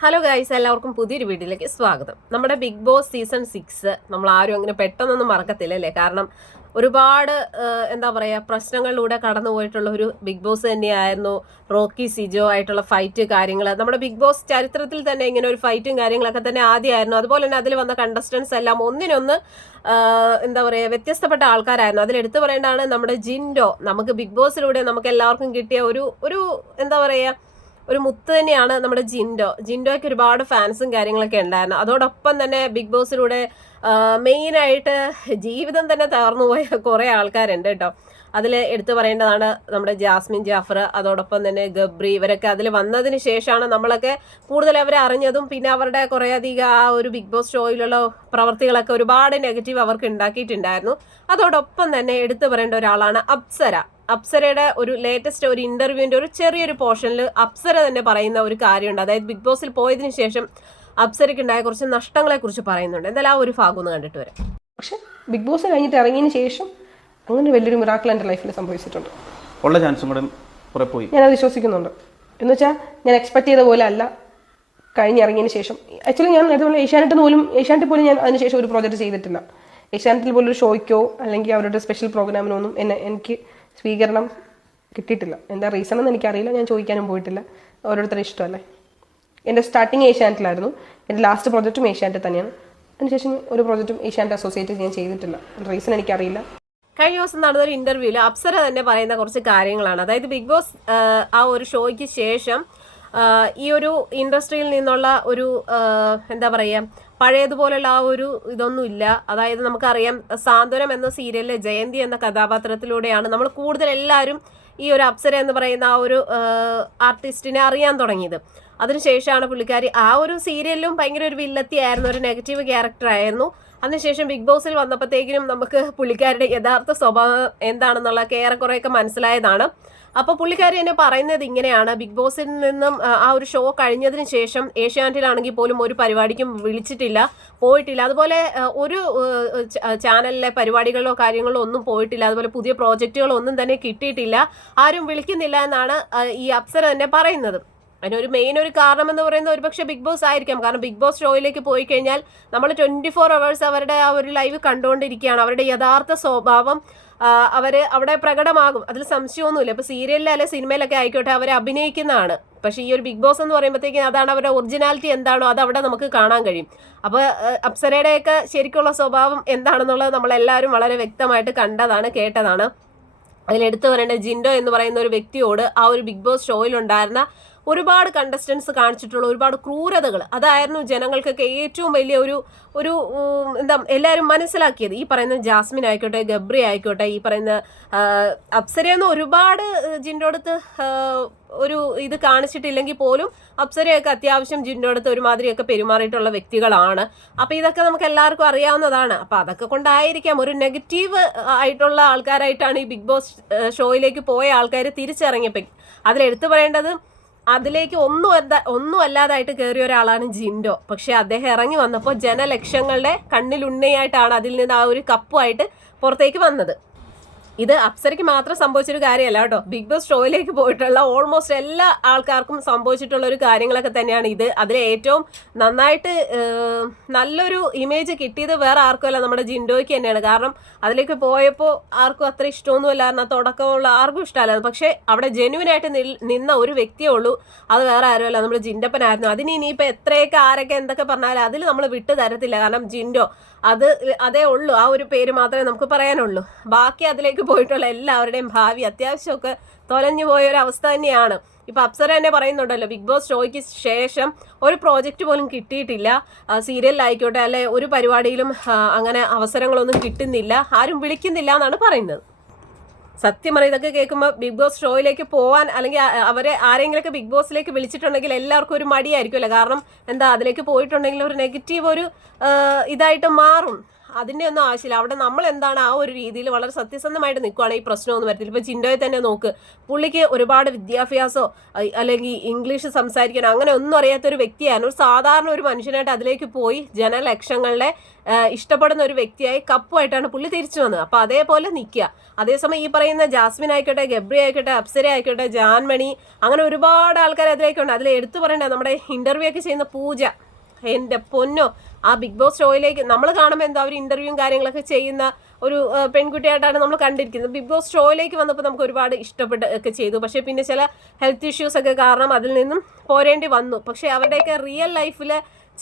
Hello guys എല്ലാവർക്കും പുതിയൊരു വീഡിയോയിലേക്ക് സ്വാഗതം. നമ്മുടെ ബിഗ് ബോസ് സീസൺ സിക്സ് നമ്മൾ ആരും അങ്ങനെ പെട്ടെന്നൊന്നും മറക്കത്തില്ല അല്ലേ കാരണം ഒരുപാട് എന്താ പറയുക പ്രശ്നങ്ങളിലൂടെ കടന്നു പോയിട്ടുള്ള ഒരു ബിഗ് ബോസ് തന്നെയായിരുന്നു റോക്കി സിജോ ആയിട്ടുള്ള ഫൈറ്റ് കാര്യങ്ങൾ നമ്മുടെ ബിഗ് ബോസ് ചരിത്രത്തിൽ തന്നെ ഇങ്ങനെ ഒരു ഫൈറ്റും കാര്യങ്ങളൊക്കെ തന്നെ ആദ്യമായിരുന്നു. അതുപോലെ തന്നെ അതിൽ വന്ന കണ്ടസ്റ്റൻസ് എല്ലാം ഒന്നിനൊന്ന് എന്താ പറയുക വ്യത്യസ്തപ്പെട്ട ആൾക്കാരായിരുന്നു. അതിൽ എടുത്തു പറയേണ്ടതാണ് നമ്മുടെ ജിൻഡോ. നമുക്ക് ബിഗ് ബോസിലൂടെ നമുക്ക് എല്ലാവർക്കും കിട്ടിയ ഒരു ഒരു എന്താ പറയുക ഒരു മുത്ത് തന്നെയാണ് നമ്മുടെ ജിൻഡോ. ജിൻഡോയ്ക്ക് ഒരുപാട് ഫാൻസും കാര്യങ്ങളൊക്കെ ഉണ്ടായിരുന്നു. അതോടൊപ്പം തന്നെ ബിഗ് ബോസിലൂടെ മെയിനായിട്ട് ജീവിതം തന്നെ തകർന്നു പോയ കുറേ ആൾക്കാരുണ്ട് കേട്ടോ. അതിൽ എടുത്തു പറയേണ്ടതാണ് നമ്മുടെ ജാസ്മിൻ ജാഫർ അതോടൊപ്പം തന്നെ ഗബ്രി ഇവരൊക്കെ അതിൽ വന്നതിന് ശേഷമാണ് നമ്മളൊക്കെ കൂടുതൽ അവരെ അറിഞ്ഞതും പിന്നെ അവരുടെ കുറേയധികം ആ ഒരു ബിഗ് ബോസ് ഷോയിലുള്ള പ്രവർത്തികളൊക്കെ ഒരുപാട് നെഗറ്റീവ് അവർക്ക് ഉണ്ടാക്കിയിട്ടുണ്ടായിരുന്നു. അതോടൊപ്പം തന്നെ എടുത്തു പറയേണ്ട ഒരാളാണ് അപ്സര. അപ്സരയുടെ ഒരു ലേറ്റസ്റ്റ് ഒരു ഇന്റർവ്യൂവിന്റെ ഒരു ചെറിയൊരു പോർഷനിൽ അപ്സര തന്നെ പറയുന്ന ഒരു കാര്യമുണ്ട്. അതായത് ബിഗ് ബോസിൽ പോയതിനു ശേഷം അപ്സരയ്ക്ക് ഉണ്ടായ കുറച്ച് നഷ്ടങ്ങളെ കുറിച്ച് പറയുന്നുണ്ട്. എന്തായാലും ആ ഒരു ഭാഗം ഒന്ന് കണ്ടിട്ട് വരാം. പക്ഷെ ബിഗ് ബോസ് കഴിഞ്ഞിട്ട് ഇറങ്ങിയതിന് ശേഷം അങ്ങനെ വലിയൊരു മിറാക്കിൾ എന്റെ ലൈഫിൽ സംഭവിച്ചിട്ടുണ്ട്. ഉള്ള ചാൻസും കൂടെ കുറെ പോയി. ഞാൻ വിശ്വസിക്കുന്നുണ്ട്. എന്ന് വെച്ചാൽ ഞാൻ എക്സ്പെക്ട് ചെയ്ത പോലെ അല്ല. കഴിഞ്ഞിറങ്ങിയതിന് ശേഷം. ആക്ച്വലി ഞാൻ നേരത്തെ പോലെ ഏഷ്യാനെറ്റ് പോലും ഏഷ്യാനെറ്റ് പോലും ഞാൻ അതിനുശേഷം ഒരു പ്രോജക്റ്റ് ചെയ്തിട്ടില്ല. ഏഷ്യാനെറ്റിൽ പോലും ഒരു ഷോയ്ക്കോ അല്ലെങ്കിൽ അവരുടെ സ്പെഷ്യൽ പ്രോഗ്രാമിനോ ഒന്നും എന്നെ എനിക്ക് സ്വീകരണം കിട്ടിയിട്ടില്ല. എന്താ റീസൺ എന്ന് എനിക്കറിയില്ല. ഞാൻ ചോദിക്കാനും പോയിട്ടില്ല. ഓരോരുത്തരുടെ ഇഷ്ടമല്ലേ? എന്റെ സ്റ്റാർട്ടിങ് ഏഷ്യാനെറ്റിലായിരുന്നു എന്റെ ലാസ്റ്റ് പ്രോജക്റ്റും ഏഷ്യാനെറ്റ് തന്നെയാണ്. അതിനുശേഷം ഒരു പ്രോജക്റ്റും ഏഷ്യാനെറ്റ് അസോസിയേറ്റ് ഞാൻ ചെയ്തിട്ടില്ല. റീസൺ എനിക്കറിയില്ല. കഴിഞ്ഞ ദിവസം നടന്ന ഒരു ഇന്റർവ്യൂവിൽ അപ്സര തന്നെ പറയുന്ന കുറച്ച് കാര്യങ്ങളാണ്. അതായത് ബിഗ് ബോസ് ആ ഒരു ഷോയ്ക്ക് ശേഷം ഈ ഒരു ഇൻഡസ്ട്രിയിൽ നിന്നുള്ള ഒരു എന്താ പറയുക പഴയതുപോലുള്ള ആ ഒരു ഇതൊന്നുമില്ല. അതായത് നമുക്കറിയാം സാന്ത്വനം എന്ന സീരിയലിലെ ജയന്തി എന്ന കഥാപാത്രത്തിലൂടെയാണ് നമ്മൾ കൂടുതൽ എല്ലാവരും ഈ ഒരു അപ്സര എന്ന് പറയുന്ന ആ ഒരു ആർട്ടിസ്റ്റിനെ അറിയാൻ തുടങ്ങിയത്. അതിനുശേഷമാണ് പുള്ളിക്കാരി ആ ഒരു സീരിയലിലും ഭയങ്കര ഒരു വില്ലത്തിയായിരുന്നു ഒരു നെഗറ്റീവ് ക്യാരക്ടർ ആയിരുന്നു അതിനുശേഷം ബിഗ് ബോസിൽ വന്നപ്പോഴത്തേക്കിനും നമുക്ക് പുള്ളിക്കാരുടെ യഥാർത്ഥ സ്വഭാവം എന്താണെന്നുള്ള ഏറെക്കുറെയൊക്കെ മനസ്സിലായതാണ്. അപ്പോൾ പുള്ളിക്കാരി എന്നെ പറയുന്നത് ഇങ്ങനെയാണ്. ബിഗ് ബോസിൽ നിന്നും ആ, ഒരു ഷോ കഴിഞ്ഞതിന് ശേഷം ഏഷ്യാനെറ്റിലാണെങ്കിൽ പോലും ഒരു പരിപാടിക്കും വിളിച്ചിട്ടില്ല പോയിട്ടില്ല. അതുപോലെ ഒരു ചാനലിലെ പരിപാടികളിലോ കാര്യങ്ങളോ ഒന്നും പോയിട്ടില്ല. അതുപോലെ പുതിയ പ്രോജക്റ്റുകളോ ഒന്നും തന്നെ കിട്ടിയിട്ടില്ല. ആരും വിളിക്കുന്നില്ല എന്നാണ് ഈ അപ്സര തന്നെ പറയുന്നത്. അതിനൊരു മെയിൻ ഒരു കാരണം എന്ന് പറയുന്നത് ഒരുപക്ഷെ ബിഗ് ബോസ് ആയിരിക്കാം. കാരണം ബിഗ് ബോസ് ഷോയിലേക്ക് പോയി കഴിഞ്ഞാൽ നമ്മൾ ട്വന്റി ഫോർ അവേഴ്സ് അവരുടെ ആ ഒരു ലൈവ് കണ്ടുകൊണ്ടിരിക്കുകയാണ്. അവരുടെ യഥാർത്ഥ സ്വഭാവം അവർ അവിടെ പ്രകടമാകും. അതിൽ സംശയമൊന്നുമില്ല. ഇപ്പൊ സീരിയലിൽ അല്ലെ സിനിമയിലൊക്കെ ആയിക്കോട്ടെ അവർ അഭിനയിക്കുന്നതാണ്. പക്ഷേ ഈ ഒരു ബിഗ് ബോസ് എന്ന് പറയുമ്പോഴത്തേക്കും അതാണ് അവരുടെ ഒറിജിനാലിറ്റി എന്താണോ അത് അവിടെ നമുക്ക് കാണാൻ കഴിയും. അപ്പോൾ അപ്സരയുടെയൊക്കെ ശരിക്കുള്ള സ്വഭാവം എന്താണെന്നുള്ളത് നമ്മളെല്ലാവരും വളരെ വ്യക്തമായിട്ട് കണ്ടതാണ് കേട്ടതാണ്. അതിൽ എടുത്തു പറയേണ്ട ജിൻഡോ എന്ന് പറയുന്ന ഒരു വ്യക്തിയോട് ആ ഒരു ബിഗ് ബോസ് ഷോയിലുണ്ടായിരുന്ന ഒരുപാട് കണ്ടസ്റ്റൻസ് കാണിച്ചിട്ടുള്ള ഒരുപാട് ക്രൂരതകൾ. അതായിരുന്നു ജനങ്ങൾക്കൊക്കെ ഏറ്റവും വലിയ ഒരു ഒരു എന്താ എല്ലാവരും മനസ്സിലാക്കിയത്. ഈ പറയുന്ന ജാസ്മിൻ ആയിക്കോട്ടെ ഗബ്രി ആയിക്കോട്ടെ ഈ പറയുന്ന അപ്സരയെന്ന് ഒരുപാട് ജിന്റെ അടുത്ത് ഒരു ഇത് കാണിച്ചിട്ടില്ലെങ്കിൽ പോലും അപ്സരയൊക്കെ അത്യാവശ്യം ജിന്റെ അടുത്ത് ഒരുമാതിരിയൊക്കെ പെരുമാറിയിട്ടുള്ള വ്യക്തികളാണ്. അപ്പോൾ ഇതൊക്കെ നമുക്ക് എല്ലാവർക്കും അറിയാവുന്നതാണ്. അപ്പോൾ അതൊക്കെ കൊണ്ടായിരിക്കാം ഒരു നെഗറ്റീവ് ആയിട്ടുള്ള ആൾക്കാരായിട്ടാണ് ഈ ബിഗ് ബോസ് ഷോയിലേക്ക് പോയ ആൾക്കാർ തിരിച്ചിറങ്ങിയപ്പോൾ അതിലെടുത്തു പറയേണ്ടത് അതിലേക്ക് ഒന്നും ഒന്നും അല്ലാതായിട്ട് കയറിയ ഒരാളാണ് ജിൻഡോ. പക്ഷെ അദ്ദേഹം ഇറങ്ങി വന്നപ്പോൾ ജനലക്ഷങ്ങളുടെ കണ്ണിലുണ്ണയായിട്ടാണ് അതിൽ നിന്ന് ആ ഒരു കപ്പുമായിട്ട് പുറത്തേക്ക് വന്നത്. ഇത് അപ്സരയ്ക്ക് മാത്രം സംഭവിച്ചൊരു കാര്യമല്ല കേട്ടോ. ബിഗ് ബോസ് ഷോയിലേക്ക് പോയിട്ടുള്ള ഓൾമോസ്റ്റ് എല്ലാ ആൾക്കാർക്കും സംഭവിച്ചിട്ടുള്ള ഒരു കാര്യങ്ങളൊക്കെ തന്നെയാണ് ഇത്. അതിൽ ഏറ്റവും നന്നായിട്ട് നല്ലൊരു ഇമേജ് കിട്ടിയത് വേറെ ആർക്കുമല്ല നമ്മുടെ ജിൻഡോയ്ക്ക് തന്നെയാണ്. കാരണം അതിലേക്ക് പോയപ്പോൾ ആർക്കും അത്ര ഇഷ്ടമൊന്നും അല്ലായിരുന്നു. ആ തുടക്കമുള്ള ആർക്കും ഇഷ്ടമല്ലായിരുന്നു പക്ഷേ അവിടെ ജെന്യൂനായിട്ട് നിന്ന ഒരു വ്യക്തിയേ ഉള്ളൂ. അത് വേറെ ആരുമല്ല നമ്മുടെ ജിൻഡപ്പനായിരുന്നു. അതിന് ഇനിയിപ്പോൾ എത്രയൊക്കെ ആരൊക്കെ എന്തൊക്കെ പറഞ്ഞാലും അതിൽ നമ്മൾ വിട്ടു തരത്തില്ല. കാരണം ജിൻഡോ അത് അതേ ഉള്ളൂ. ആ ഒരു പേര് മാത്രമേ നമുക്ക് പറയാനുള്ളൂ. ബാക്കി അതിലേക്ക് പോയിട്ടുള്ള എല്ലാവരുടെയും ഭാവി അത്യാവശ്യമൊക്കെ തൊലഞ്ഞു പോയ ഒരു അവസ്ഥ തന്നെയാണ്. ഇപ്പൊ അപ്സര തന്നെ പറയുന്നുണ്ടല്ലോ ബിഗ് ബോസ് ഷോയ്ക്ക് ശേഷം ഒരു പ്രോജക്റ്റ് പോലും കിട്ടിയിട്ടില്ല. സീരിയലിലായിക്കോട്ടെ അല്ലെ ഒരു പരിപാടിയിലും അങ്ങനെ അവസരങ്ങളൊന്നും കിട്ടുന്നില്ല. ആരും വിളിക്കുന്നില്ല എന്നാണ് പറയുന്നത്. സത്യം പറയും ഇതൊക്കെ കേൾക്കുമ്പോൾ ബിഗ് ബോസ് ഷോയിലേക്ക് പോവാൻ അല്ലെങ്കിൽ അവരെ ആരെങ്കിലുമൊക്കെ ബിഗ് ബോസിലേക്ക് വിളിച്ചിട്ടുണ്ടെങ്കിൽ എല്ലാവർക്കും ഒരു മടിയായിരിക്കുമല്ലോ. കാരണം എന്താ അതിലേക്ക് പോയിട്ടുണ്ടെങ്കിൽ ഒരു നെഗറ്റീവ് ഒരു ഇതായിട്ട് മാറും. അതിന്റെ ഒന്നും ആവശ്യമില്ല. അവിടെ നമ്മൾ എന്താണ് ആ ഒരു രീതിയിൽ വളരെ സത്യസന്ധമായിട്ട് നിൽക്കുകയാണ് ഈ പ്രശ്നമൊന്നും വരത്തില്ല. ഇപ്പോൾ ചിൻഡോയെ തന്നെ നോക്ക്. പുള്ളിക്ക് ഒരുപാട് വിദ്യാഭ്യാസമോ അല്ലെങ്കിൽ ഇംഗ്ലീഷ് സംസാരിക്കാനോ അങ്ങനെ ഒന്നും അറിയാത്ത ഒരു വ്യക്തിയാണ്. ഒരു സാധാരണ ഒരു മനുഷ്യനായിട്ട് അതിലേക്ക് പോയി ജനലക്ഷങ്ങളുടെ ഇഷ്ടപ്പെടുന്ന ഒരു വ്യക്തിയായി കപ്പുമായിട്ടാണ് പുള്ളി തിരിച്ചു വന്നത്. അപ്പോൾ അതേപോലെ നിൽക്കുക. അതേസമയം ഈ പറയുന്ന ജാസ്മിൻ ആയിക്കോട്ടെ ഗബ്രി ആയിക്കോട്ടെ അപ്സര ആയിക്കോട്ടെ ജാൻമണി അങ്ങനെ ഒരുപാട് ആൾക്കാർ അതിലേക്കുണ്ട്. അതിൽ എടുത്തു പറയേണ്ട നമ്മുടെ ഇന്റർവ്യൂ ഒക്കെ ചെയ്യുന്ന പൂജ. എന്റെ പൊന്നോ ആ ബിഗ് ബോസ് ഷോയിലേക്ക് നമ്മൾ കാണുമ്പോൾ എന്താ അവർ ഇന്റർവ്യൂവും കാര്യങ്ങളൊക്കെ ചെയ്യുന്ന ഒരു പെൺകുട്ടിയായിട്ടാണ് നമ്മൾ കണ്ടിരിക്കുന്നത്. ബിഗ് ബോസ് ഷോയിലേക്ക് വന്നപ്പോൾ നമുക്ക് ഒരുപാട് ഇഷ്ടപ്പെട്ട ഒക്കെ ചെയ്തു. പക്ഷേ പിന്നെ ചില ഹെൽത്ത് ഇഷ്യൂസ് ഒക്കെ കാരണം അതിൽ നിന്നും പോരേണ്ടി വന്നു. പക്ഷേ അവരുടെയൊക്കെ റിയൽ ലൈഫിൽ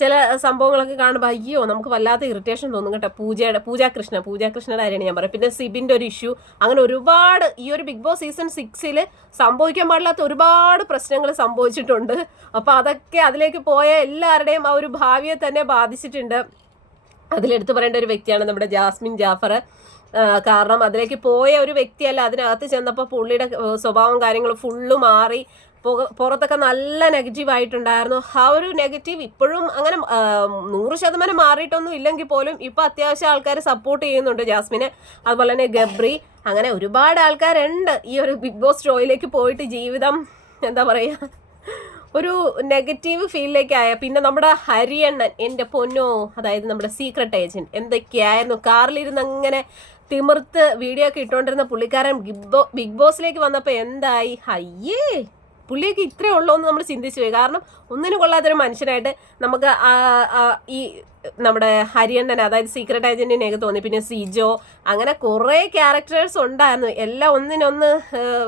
ചില സംഭവങ്ങളൊക്കെ കാണുമ്പോൾ അയ്യോ നമുക്ക് വല്ലാത്ത ഇറിറ്റേഷൻ തോന്നും കേട്ടോ. പൂജയുടെ പൂജാ കൃഷ്ണ പൂജാ കൃഷ്ണയുടെ കാര്യമാണ് ഞാൻ പറയാം പിന്നെ സിബിന്റെ ഒരു ഇഷ്യൂ അങ്ങനെ ഒരുപാട് ഈ ഒരു ബിഗ് ബോസ് സീസൺ സിക്സിൽ സംഭവിക്കാൻ പാടില്ലാത്ത ഒരുപാട് പ്രശ്നങ്ങൾ സംഭവിച്ചിട്ടുണ്ട്. അപ്പോൾ അതൊക്കെ അതിലേക്ക് പോയ എല്ലാവരുടെയും ആ ഒരു ഭാവിയെ തന്നെ ബാധിച്ചിട്ടുണ്ട്. അതിലെടുത്ത് പറയേണ്ട ഒരു വ്യക്തിയാണ് നമ്മുടെ ജാസ്മിൻ ജാഫർ. കാരണം അതിലേക്ക് പോയ ഒരു വ്യക്തിയല്ല അതിനകത്ത് ചെന്നപ്പോൾ പുള്ളിയുടെ സ്വഭാവം കാര്യങ്ങൾ ഫുള്ള് മാറി. പുറത്തൊക്കെ നല്ല നെഗറ്റീവ് ആയിട്ടുണ്ടായിരുന്നു. ആ ഒരു നെഗറ്റീവ് ഇപ്പോഴും അങ്ങനെ നൂറ് ശതമാനം മാറിയിട്ടൊന്നും ഇല്ലെങ്കിൽ പോലും ഇപ്പം അത്യാവശ്യം ആൾക്കാർ സപ്പോർട്ട് ചെയ്യുന്നുണ്ട് ജാസ്മിനെ. അതുപോലെ തന്നെ ഗബ്രി. അങ്ങനെ ഒരുപാട് ആൾക്കാരുണ്ട് ഈ ഒരു ബിഗ് ബോസ് ഷോയിലേക്ക് പോയിട്ട് ജീവിതം എന്താ പറയുക ഒരു നെഗറ്റീവ് ഫീലിലേക്കായ പിന്നെ നമ്മുടെ ഹരിയണ്ണൻ എന്റെ പൊന്നോ അതായത് നമ്മുടെ സീക്രട്ട് ഏജന്റ് എന്തൊക്കെയായിരുന്നു? കാറിലിരുന്ന് അങ്ങനെ തിമിർത്ത് വീഡിയോ ഒക്കെ ഇട്ടുകൊണ്ടിരുന്ന പുള്ളിക്കാരൻ ബിഗ് ബോസിലേക്ക് വന്നപ്പോൾ എന്തായി? അയ്യേ! പുള്ളിയൊക്കെ ഇത്രേ ഉള്ളൂ എന്ന് നമ്മൾ ചിന്തിച്ചു പോയി. കാരണം ഒന്നിനും കൊള്ളാത്തൊരു മനുഷ്യനായിട്ട് നമുക്ക് ഈ നമ്മുടെ ഹരിയണ്ണൻ അതായത് സീക്രട്ട് ഏജന്റിനെയൊക്കെ തോന്നി. പിന്നെ സിജോ അങ്ങനെ കുറേ ക്യാരക്ടേഴ്സ് ഉണ്ടായിരുന്നു. എല്ലാം ഒന്നിനൊന്ന്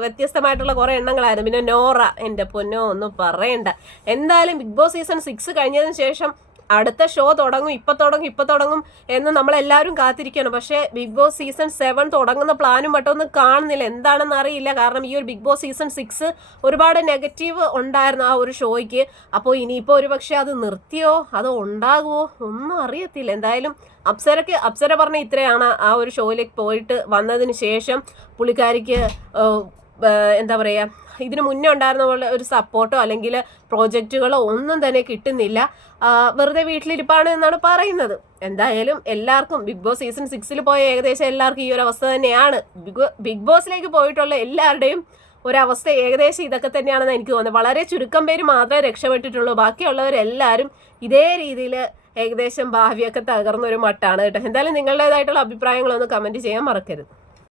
വ്യത്യസ്തമായിട്ടുള്ള കുറേ എണ്ണങ്ങളായിരുന്നു. പിന്നെ നോറ എന്റെ പൊന്നോ ഒന്നും പറയണ്ട. എന്തായാലും ബിഗ് ബോസ് സീസൺ സിക്സ് കഴിഞ്ഞതിന് ശേഷം അടുത്ത ഷോ തുടങ്ങും ഇപ്പൊ തുടങ്ങും ഇപ്പൊ തുടങ്ങും എന്ന് നമ്മളെല്ലാവരും കാത്തിരിക്കുകയാണ്. പക്ഷേ ബിഗ് ബോസ് സീസൺ സെവൻ തുടങ്ങുന്ന പ്ലാനും മറ്റൊന്നും കാണുന്നില്ല. എന്താണെന്ന് അറിയില്ല. കാരണം ഈ ഒരു ബിഗ് ബോസ് സീസൺ സിക്സ് ഒരുപാട് നെഗറ്റീവ് ഉണ്ടായിരുന്നു ആ ഒരു ഷോയ്ക്ക് അപ്പോൾ ഇനിയിപ്പോൾ ഒരു പക്ഷേ അത് നിർത്തിയോ? അത് ഉണ്ടാകുമോ ഒന്നും അറിയത്തില്ല. എന്തായാലും അപ്സരക്ക് അപ്സര പറഞ്ഞ ഇത്രയാണ് ആ ഒരു ഷോയിലേക്ക് പോയിട്ട് വന്നതിന് ശേഷം പുള്ളിക്കാരിക്ക് എന്താ പറയുക ഇതിനു മുന്നേ ഉണ്ടായിരുന്ന പോലെ ഒരു സപ്പോർട്ടോ അല്ലെങ്കിൽ പ്രോജക്റ്റുകളോ ഒന്നും തന്നെ കിട്ടുന്നില്ല. വെറുതെ വീട്ടിലിരിപ്പാണ് എന്നാണ് പറയുന്നത്. എന്തായാലും എല്ലാവർക്കും ബിഗ് ബോസ് സീസൺ സിക്സിൽ പോയ ഏകദേശം എല്ലാവർക്കും ഈ ഒരു അവസ്ഥ തന്നെയാണ്. ബിഗ് ബോസിലേക്ക് പോയിട്ടുള്ള എല്ലാവരുടെയും ഒരവസ്ഥ ഏകദേശം ഇതൊക്കെ തന്നെയാണെന്ന് എനിക്ക് തോന്നുന്നത് വളരെ ചുരുക്കം പേര് മാത്രമേ രക്ഷപ്പെട്ടിട്ടുള്ളൂ. ബാക്കിയുള്ളവരെല്ലാവരും ഇതേ രീതിയിൽ ഏകദേശം ഭാവിയൊക്കെ തകർന്നൊരു മട്ടാണ് കേട്ടോ. എന്തായാലും നിങ്ങളുടേതായിട്ടുള്ള അഭിപ്രായങ്ങളൊന്ന് കമന്റ് ചെയ്യാൻ മറക്കരുത്.